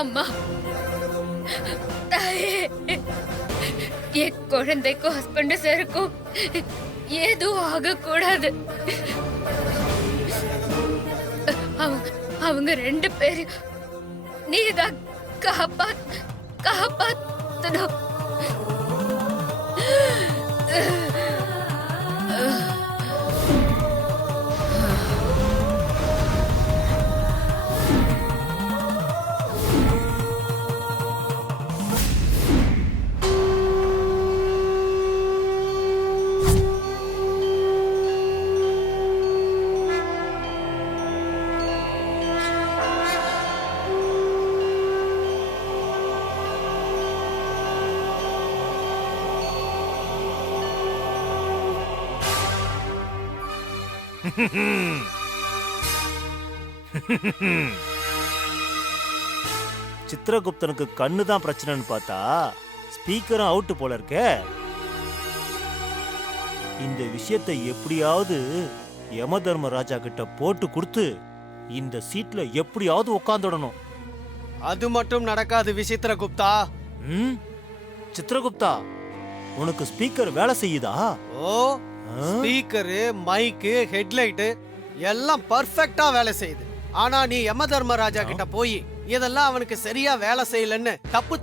அம்மா, தாயே, என் குழந்தைக்கும் ஹஸ்பண்ட் சாருக்கும் ஏதும் ஆகக்கூடாது. அவங்க 2 பேரும் நீதான் காப்பாத்தணும். சித்திரகுப்தனுக்கு கண்ணு தான் பிரச்சனைன்னு பார்த்தா ஸ்பீக்கரும் அவுட் போல இருக்க. இந்த விஷயத்தை எப்படியாவது யம தர்மராஜா கிட்ட போட்டு கொடுத்து இந்த சீட்ல எப்படியாவது உட்காந்துடணும். அது மட்டும் நடக்காது விசித்திரகுப்தா. சித்திரகுப்தா, உனக்கு ஸ்பீக்கர் வேலை செய்யுதா? ஓ, ஸ்பீக்கரு, மைக்கு, ஹெட்லைட்டு எல்லாம் பர்ஃபெக்ட்டா வேலை செய்யுது. ஆனா நீ யம தர்மராஜா கிட்ட போய் இதெல்லாம் அவனுக்கு சரியா வேலை செய்யலன்னு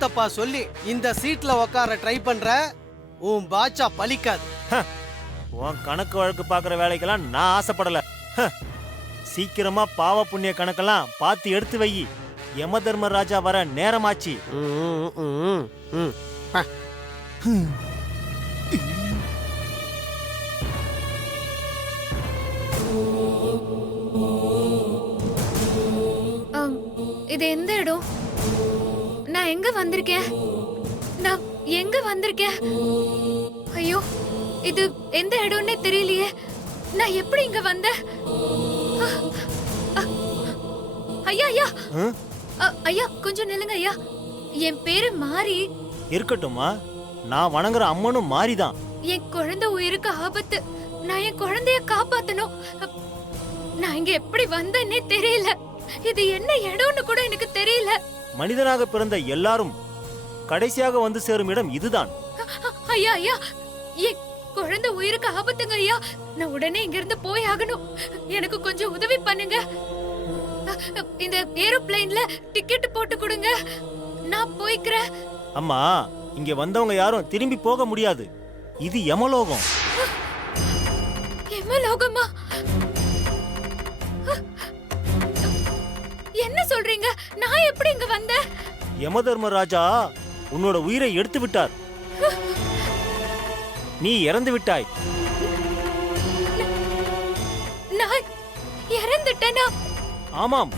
தப்பா சொல்லி இந்த சீட்ல உட்கார ட்ரை பண்ற, உன் பாட்சா பலிக்காது. உன் கணக்கு வழக்கு பாக்குற வேலைக்கெல்லாம் நான் ஆசைப்படல. சீக்கிரமா பாவ புண்ணிய கணக்கெல்லாம் பார்த்து எடுத்து வை. யம தர்மராஜா வர நேரமாச்சு. இது எந்த இடம்? நான் எங்க வந்திருக்கேன்? ஐயோ, இது எந்த இடம்னே தெரியலையே. நான் எப்படி இங்க வந்தேன்? ஐயா ஐயா ஐயா, கொஞ்சம் நில்லுங்க ஐயா. என் பேரு மாரி. இருக்கட்டும்மா, நான் வணங்குற அம்மனும் மாரிதான். என் குழந்தை உயிருக்கு ஆபத்து. நான் என் குழந்தைய காப்பாத்தணும். நான் இங்க எப்படி வந்தேன்னே தெரியல. இது என்ன இடம்னு கூட எனக்கு தெரியல. மனிதனாக பிறந்த எல்லாரும் கடைசியாக வந்து சேரும் இடம் இதுதான். ஐயா ஐயா, என் குழந்தை உயிருக்கு ஆபத்துங்க ஐயா. நான் உடனே இங்க இருந்து போய் ஆகணும். எனக்கு கொஞ்சம் உதவி பண்ணுங்க. இந்த ஏரோப்ளேன்ல டிக்கெட் போட்டு கொடுங்க, நான் போய்க்கிறேன். அம்மா, இங்க வந்தவங்க யாரும் திரும்பி போக முடியாது. இது யமலோகம். யமலோகமா? என்ன சொல்றீங்க? நான் எப்படி இங்க வந்தேன்? யம தர்மராஜா உன்னோட உயிரை எடுத்து விட்டார். நீ இறந்து விட்டாய். நான் இறந்துட்டேனா? ஆமாம்,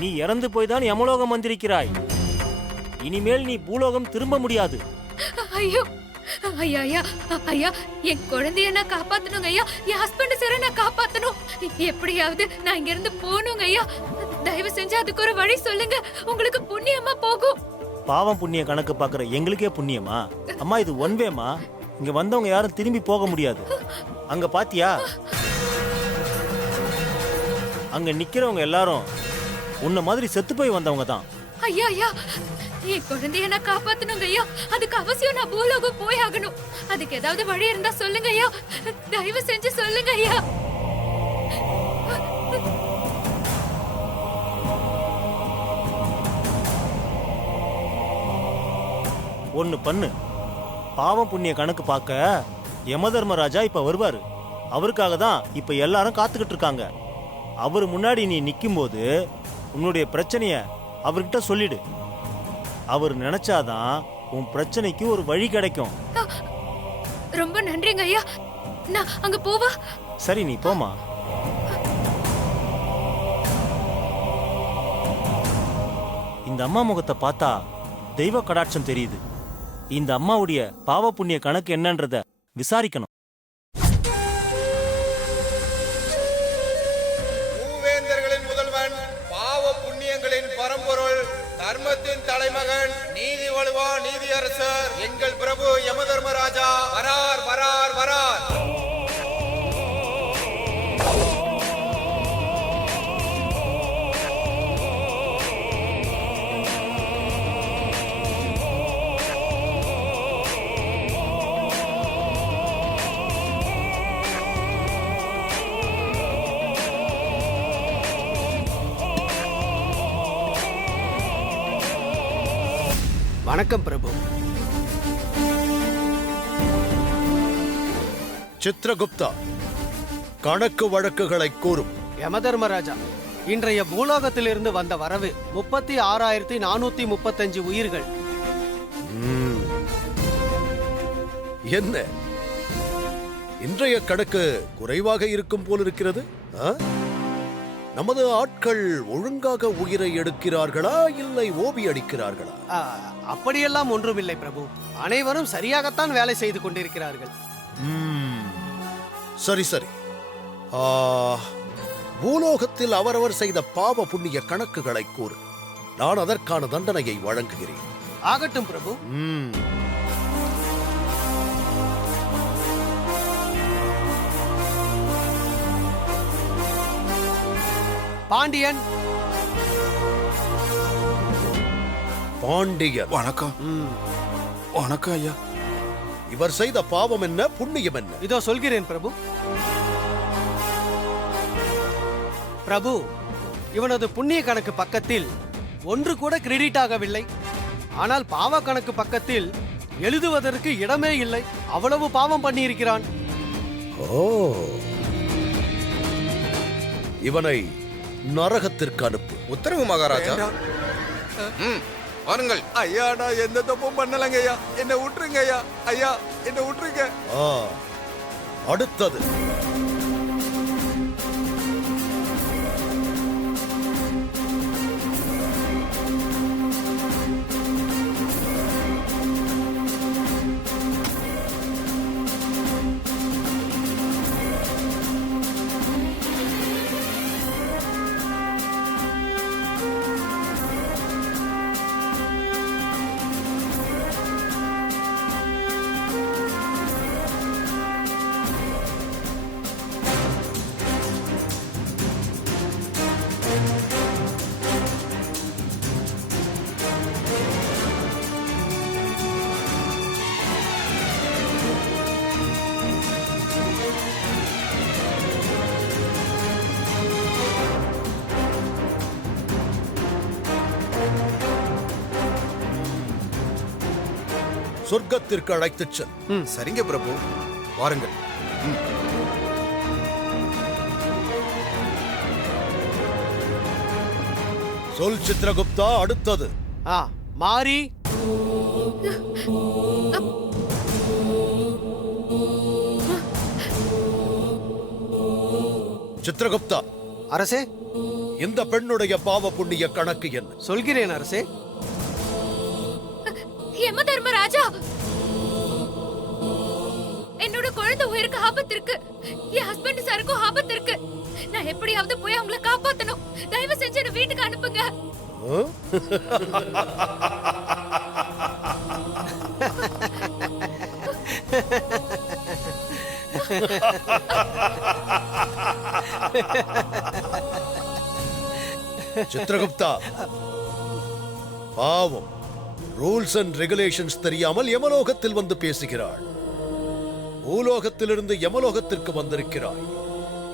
நீ இறந்து போய் தான் யமலோகம் வந்திருக்கிறாய். இனிமேல் நீ பூலோகம் திரும்ப முடியாது. ஐயோ ஐயா ஐயா ஐயா, என் குழந்தைய நான் காப்பாத்தணுங்க ஐயா. என் ஹஸ்பண்ட் சார நான் காப்பாத்தணும். எப்படியாவது நான் இங்க இருந்து போகணுங்க ஐயா. தயவு செஞ்சு அதுக்கு ஒரு வழி சொல்லுங்க. உங்களுக்கு புண்ணியமா போகும். பாவம் புண்ணிய கணக்கு பாக்குற எங்களுக்கே புண்ணியமா? அம்மா, இது ஒன்வேமா. இங்க வந்தவங்க யாரும் திரும்பி போக முடியாது. அங்க பாத்தியா, அங்க நிக்கிறவங்க எல்லாரும் உன்ன மாதிரி செத்து போய் வந்தவங்க தான். ஐயா ஐயா, என் குழந்தைய நான் காப்பாத்தணுங்க ஐயா. அதுக்கு அவசியம் நான் பூலோகம் போய் ஆகணும். அதுக்கு ஏதாவது வழி இருந்தா சொல்லுங்க ஐயா. தயவு செஞ்சு சொல்லுங்க ஐயா. ஒன்னு பண்ணு, பாவம் புண்ணிய கணக்கு பார்க்க யம தர்மராஜா இப்ப வருவாரு. அவருக்காக தான் இப்ப எல்லாரும் காத்துக்கிட்டு இருக்காங்க. அவரு முன்னாடி நீ நிக்கும் போது உன்னுடைய பிரச்சனைய அவர்கிட்ட சொல்லிடு. அவர் நினைச்சாதான் உன் பிரச்சனைக்கு ஒரு வழி கிடைக்கும். ரொம்ப நன்றிங்க ஐயா. நான் அங்க போவா? சரி, நீ போமா. இந்த அம்மா முகத்தை பார்த்தா தெய்வ கடாட்சம் தெரியுது. இந்த அம்மாவுடைய பாவ புண்ணிய கணக்கு என்னன்றத விசாரிக்கணும். மூவேந்தர்களின் முதல்வன், பாவ புண்ணியங்களின் பரம்பொருள், தர்மத்தின் தலைமகன், நீதி வலுவா நீதியரசர் எங்கள் பிரபு யம தர்மராஜா வரார். வணக்கம் பிரபு. சித்ரகுப்தா, கணக்கு வழக்குகளை கூறும். யமதர்மராஜா, இன்றைய பூலோகத்திலிருந்து வந்த வரவு 36,435 உயிர்கள். என்ன இன்றைய கணக்கு குறைவாக இருக்கும் போல் இருக்கிறது? ஆ? நமது ஆட்கள் ஒழுங்காக உயிரை எடுக்கிறார்களா இல்லை ஓபி அடிக்கிறார்களா? ஆ, அப்படியெல்லாம் ஒன்றுமில்லை பிரபு. அனைவரும் சரியாகத்தான் வேலை செய்து கொண்டிருக்கிறார்கள். சரி சரி. ஆ, பூலோகத்தில் அவரவர் செய்த பாவ புண்ணிய கணக்குகளை கூறு. நான் அதற்கான தண்டனையை வழங்குகிறேன். ஆகட்டும் பிரபு. பாண்டியன். பாண்டியன். வணக்கம். வணக்கம் ஐயா. இவர் செய்த பாவம் என்ன, புண்ணியம் என்ன? இதோ சொல்கிறேன் பிரபு. பிரபு, இவனது புண்ணிய கணக்கு பக்கத்தில் ஒன்று கூட கிரெடிட் ஆகவில்லை. ஆனால் பாவ கணக்கு பக்கத்தில் எழுதுவதற்கு இடமே இல்லை. அவ்வளவு பாவம் பண்ணியிருக்கிறான். ஓ, இவனை நரகத்திற்கு அனுப்பு. உத்தரவு மகாராஜா. வாருங்கள். ஐயா, நான் எந்த தப்பும் பண்ணலங்க ஐயா. என்ன விட்டுருங்க ஐயா. ஐயா, என்ன விட்டுருங்க. ஆ, அடுத்தது சொர்க்கத்திற்கு அழைத்துச் செல். சரிங்க பிரபு, வாருங்கள். சொல் சித்ரகுப்தா, அடுத்தது. மாறி. சித்ரகுப்தா, அரசே. இந்த பெண்ணுடைய பாவ புண்ணிய கணக்கு என்ன? சொல்கிறேன் அரசே. யமதர்மராஜா, என்னோட குழந்தை உயிருக்கு ஆபத்து இருக்கு. என் ஹஸ்பண்ட் சாருக்கும் ஆபத்து இருக்கு. நான் எப்படியாவது போய் அவங்கள காப்பாத்தணும். தயவு செஞ்சு என்ன வீட்டுக்கு அனுப்புங்க. சித்ரகுப்தா, பாவம், ரூல்ஸ் அண்ட் ரெகுலேஷன்ஸ் தெரியாமல் யமலோகத்தில் வந்து பேசுகிறாள். பூலோகத்திலிருந்து யமலோகத்திற்கு வந்திருக்கிறாய்.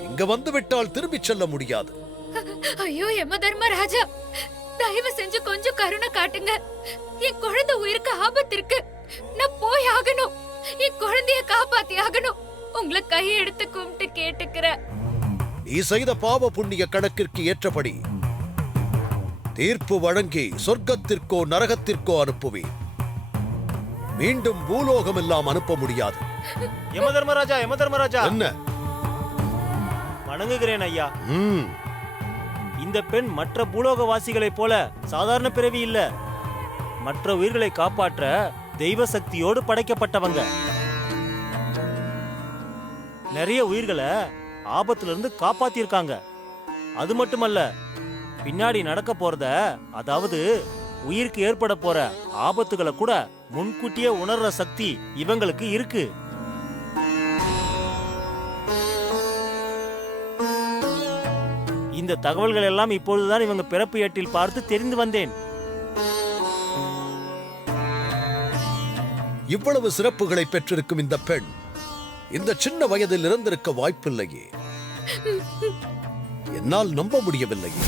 இங்க வந்து விட்டால் திரும்பிச் செல்ல முடியாது. ஐயோ யமதர்மராஜா, தயவு செஞ்சு கொஞ்சம் கருணை காட்டுங்க. என் குழந்தை உயிருக்கு ஆபத்து இருக்கு. நான் போய் ஆகணும். என் குழந்தைய காப்பாத்தி ஆகணும். உங்களை கையை எடுத்து கும்பிட்டு கேட்டுக்கிறேன். நீ செய்த பாவ புண்ணிய கணக்கிற்கு ஏற்றபடி தீர்ப்பு வழங்கி சொர்க்கத்திற்கோ நரகத்திற்கோ அனுப்புவேன். மீண்டும் பூலோகம் எல்லாம் அனுப்ப முடியாது. யமதர்மராஜா, யமதர்மராஜா, என்ன? வணங்குகிறேன் ஐயா. இந்த பெண் மற்ற பூலோகவாசிகளைப் போல சாதாரண பிறவி இல்ல. மற்ற உயிர்களை காப்பாற்ற தெய்வ சக்தியோடு படைக்கப்பட்டவங்க. நிறைய உயிர்களை ஆபத்துல இருந்து காப்பாத்திருக்காங்க. அது மட்டுமல்ல, பின்னாடி நடக்க போறத, அதாவது உயிருக்கு ஏற்பட போற ஆபத்துகளை கூட முன்கூட்டியே உணர்ற சக்தி இவங்களுக்கு இருக்கு. இந்த தகவல்கள் எல்லாம் இப்பொழுதுதான் இவங்க பிறப்பு ஏட்டில் பார்த்து தெரிந்து வந்தேன். இவ்வளவு சிறப்புகளை பெற்றிருக்கும் இந்த பெண் இந்த சின்ன வயதில் இறந்திருக்க வாய்ப்பில்லையே. என்னால் நம்ப முடியவில்லையே.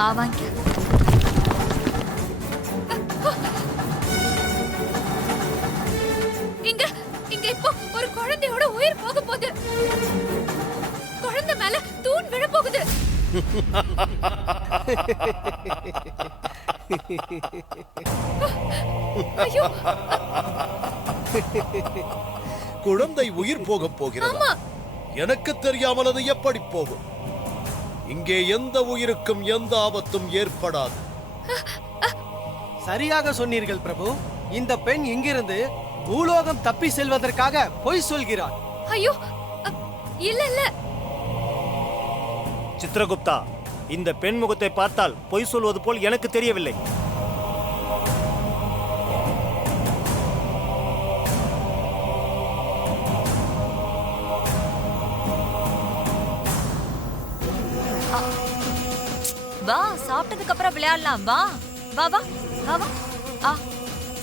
வாங்க. இங்க இங்க இப்போ ஒரு குழந்தையோட உயிர் போக போகுது. குழந்தை மேல தூண் விழ போகுது. ஐயோ, குழந்தை உயிர் போகப் போகிறது. எனக்கு தெரியாமல் அது எப்படி போகும்? இங்கே எந்த உயிருக்கும் எந்த ஆபத்தும் ஏற்படாது. சரியாக சொன்னீர்கள் பிரபு. இந்த பெண் இங்கிருந்து பூலோகம் தப்பி செல்வதற்காக பொய் சொல்கிறார். ஐயோ, இல்ல இல்ல. சித்ரகுப்தா, இந்த பெண் முகத்தை பார்த்தால் பொய் சொல்வது போல் எனக்கு தெரியவில்லை. வா, சாப்பிட்டதுக்கு அப்புறம் விளையாடலாம். வா வா வா வா வா. ஆ,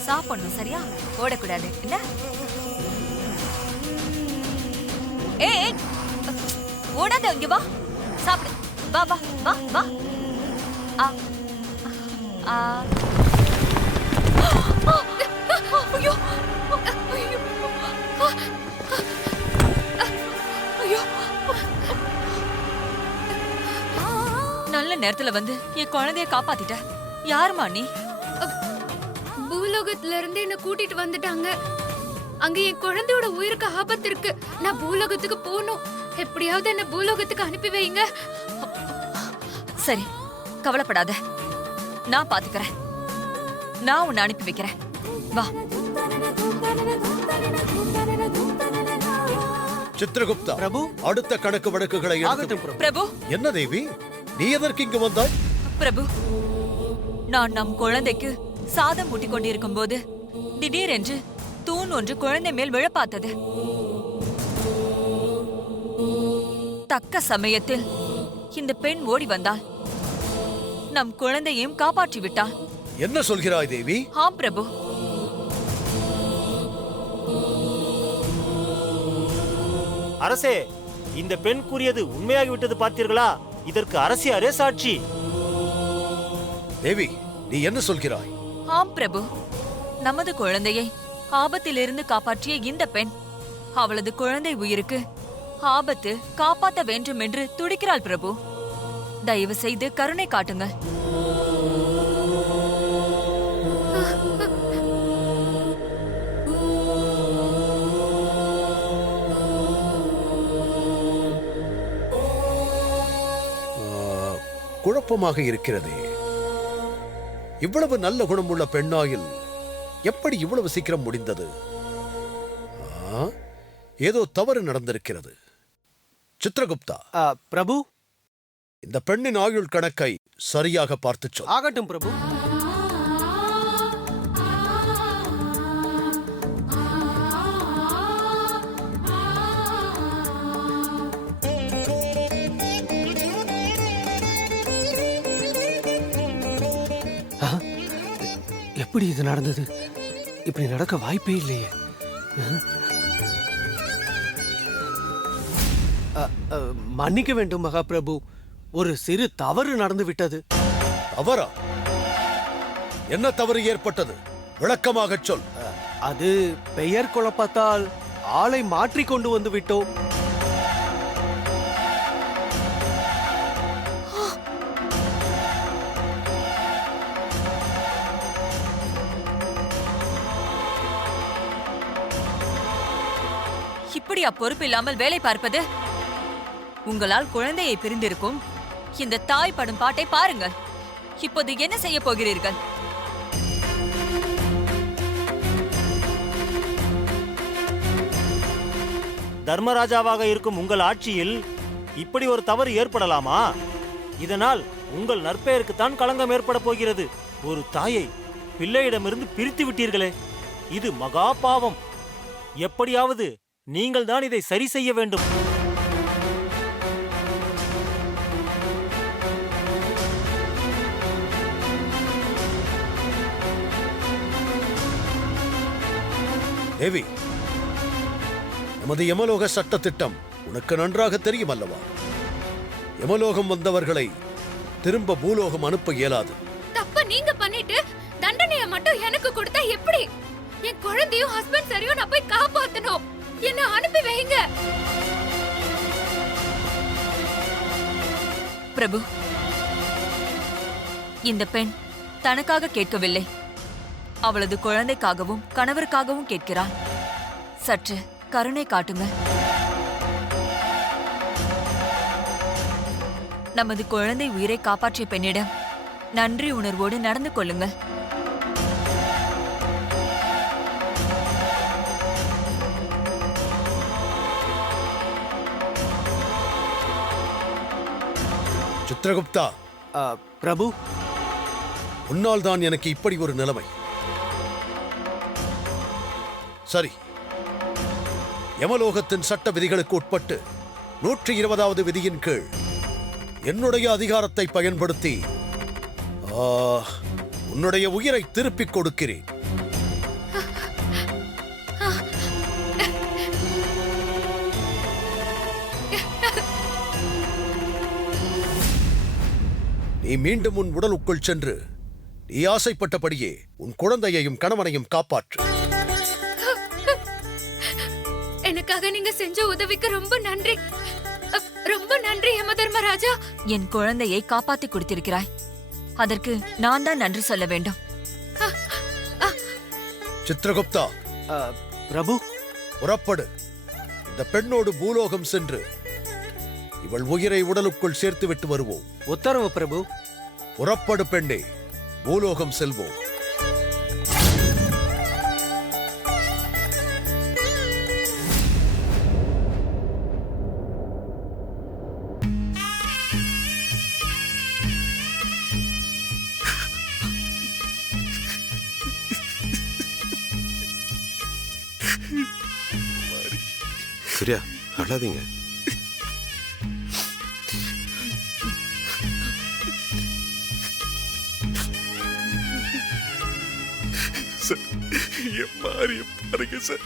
சாப்பிடணும், சரியா? ஓடக்கூடாது என்ன? ஏய், ஓடாத, இங்க வா, சாப்பிடு. வா வா வா வா. ஆ ஆ. ஐயோ ஐயோ, நல்ல நேரத்துல வந்து என் குழந்தைய காப்பாத்திட்ட. யாருமா நீ? பூலோகத்துல இருந்து என்ன கூட்டிட்டு வந்துட்டாங்க. அங்க என் குழந்தையோட உயிருக்கு ஆபத்து இருக்கு. நான் பூலோகத்துக்கு போகணும். எப்படியாவது என்ன பூலோகத்துக்கு அனுப்பி வைங்க. சரி, கவலைப்படாத, நான் பாத்துக்கிறேன். நான் உன்னை அனுப்பி வைக்கிறேன். வா. சித்ரகுப்தா, பிரபு, அடுத்த கணக்கு வழக்குகளை ஆகட்டும் பிரபு. பிரபு, என்ன தேவி, நீ எதற்கு இங்கு வந்தாய்? பிரபு, நான் நம் குழந்தைக்கு சாதம் ஊட்டிக் கொண்டிருக்கும் போது திடீரென்று தூண் ஒன்று குழந்தை மேல் விழ பார்த்தது. தக்க சமயத்தில் இந்த பெண் ஓடி வந்தாள். நம் குழந்தையையும் காப்பாற்றி விட்டாள். என்ன சொல்கிறாய் தேவி? ஆம் பிரபு. அரசே, இந்த பெண் கூறியது உண்மையாகிவிட்டது பார்த்தீர்களா? இதற்கு அரசியாரே சாட்சி. தேவி, நீ என்ன சொல்கிறாய்? ஆம் பிரபு, நமது குழந்தையை ஆபத்திலிருந்து காப்பாற்றிய இந்த பெண் அவளது குழந்தை உயிருக்கு ஆபத்து காப்பாற்ற வேண்டும் என்று துடிக்கிறாள் பிரபு. தயவு செய்து கருணை காட்டுங்கள். குழப்பமாக இருக்கிறதே. இவ்வளவு நல்ல குணமுள்ள பெண்ணாயில் எப்படி இவ்வளவு சீக்கிரம் முடிந்தது? ஏதோ தவறு நடந்திருக்கிறது. சித்ரகுப்தா, பிரபு, இந்த பெண்ணின் ஆயுள் கணக்கை சரியாக பார்த்து சொல். ஆகட்டும் பிரபு. எப்படி இது நடந்தது? இப்படி நடக்க வாய்ப்பே இல்லையே. மன்னிக்க வேண்டும் மகாபிரபு, ஒரு சிறு தவறு நடந்து விட்டது. தவறா? என்ன தவறு ஏற்பட்டது? விளக்கமாக சொல். அது பெயர் குழப்பத்தால் ஆளை மாற்றி கொண்டு வந்து விட்டோம். இப்படியா பொறுப்பு இல்லாமல் வேலை பார்ப்பது? உங்களால் குழந்தையை பிரிந்திருக்கும் இந்த தாய் படும் பாட்டை பாருங்கள். இப்போது என்ன செய்ய போகிறீர்கள்? தர்மராஜாவாக இருக்கும் உங்கள் ஆட்சியில் இப்படி ஒரு தவறு ஏற்படலாமா? இதனால் உங்கள் நற்பெயருக்குத்தான் களங்கம் ஏற்பட போகிறது. ஒரு தாயை பிள்ளையிடமிருந்து பிரித்து விட்டீர்களே, இது மகா பாவம். எப்படியாவது நீங்கள் தான் இதை சரி செய்ய வேண்டும். தேவி, நமது யமலோக சட்ட திட்டம் உனக்கு நன்றாக தெரியும் அல்லவா? யமலோகம் வந்தவர்களை திரும்ப பூலோகம் அனுப்ப இயலாது. தப்ப நீங்க பண்ணிட்டு தண்டனைய மட்டும் எனக்கு கொடுத்தா எப்படி? என் குழந்தையும் ஹஸ்பண்ட் சரியும் நான் போய் காப்பாத்தணும். என்ன அனுப்பி வைங்க. பிரபு, இந்த பெண் தனக்காக கேட்கவில்லை, அவளது குழந்தைக்காகவும் கணவருக்காகவும் கேட்கிறாள். சற்று கருணை காட்டுங்க. நமது குழந்தை உயிரை காப்பாற்றிய பெண்ணிடம் நன்றி உணர்வோடு நடந்து கொள்ளுங்கள். சித்திரகுப்தா, பிரபு, உன்னால் தான் எனக்கு இப்படி ஒரு நிலைமை. சரி, யமலோகத்தின் சட்ட விதிகளுக்கு உட்பட்டு 120வது விதியின் கீழ் என்னுடைய அதிகாரத்தை பயன்படுத்தி உன்னுடைய உயிரை திருப்பிக் கொடுக்கிறேன். நீ மீண்டும் உன் உடலுக்குள் சென்று நீ ஆசைப்பட்டபடியே உன் குழந்தையையும் கணவனையும் காப்பாற்று. எனக்காக நீங்க செஞ்ச உதவிக்கு ரொம்ப நன்றி. ரொம்ப நன்றி யமதர்மராஜா. என் குழந்தையை காப்பாத்தி கொடுத்திருக்கிறாய், அதற்கு நான் தான் நன்றி சொல்ல வேண்டும். சித்திரகுப்தா, பிரபு, புறப்படு. இந்த பெண்ணோடு பூலோகம் சென்று இவள் உயிரை உடலுக்குள் சேர்த்துவிட்டு வருவோம். உத்தரவு பிரபு. புறப்படு பெண்ணே, பூலோகம் செல்வோம். சூர்யா, அழாதீங்க. சார், என் மாறிய பாருங்க சார்,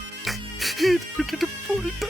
இதை விட்டுட்டு போயிட்டா.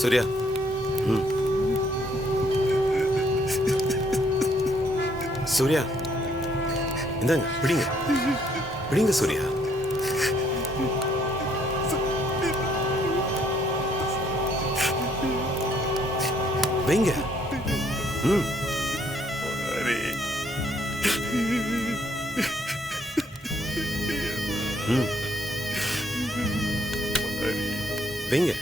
சூர்யா, சூர்யா, இந்தாங்க, பிடிங்க பிடிங்க சூர்யா. வைங்க. வைங்க.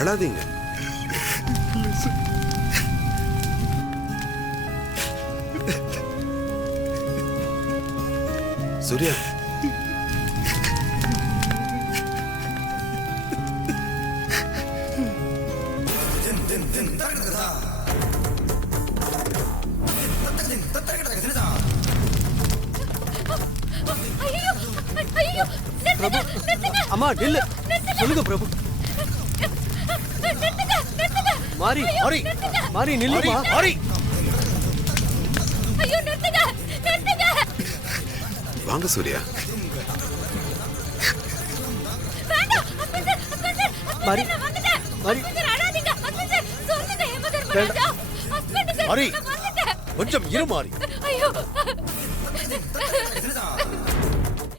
அழாதீங்க. சூர்யா, ஐயோ, ஐயோ, பிரபு, அம்மா நில்லு. சொல்லுங்க பிரபு. மாறி, மாறி, மாறி நில்லுமா. மாறி, ஐயோ, நிறுத்துங்க, நிறுத்துங்க. வாங்க சூர்யா. வேண்டாம், ஹஸ்பண்ட், ஹஸ்பண்ட், மாறி, நான் வந்துட்டேன். மாறி. ஹஸ்பண்ட், அழாதீங்க, ஹஸ்பண்ட், சொல்லுங்க யமதர்மராஜா. ஹஸ்பண்ட், மாறி, நான் வந்துட்டேன். கொஞ்சம் இரு மாறி. ஐயோ,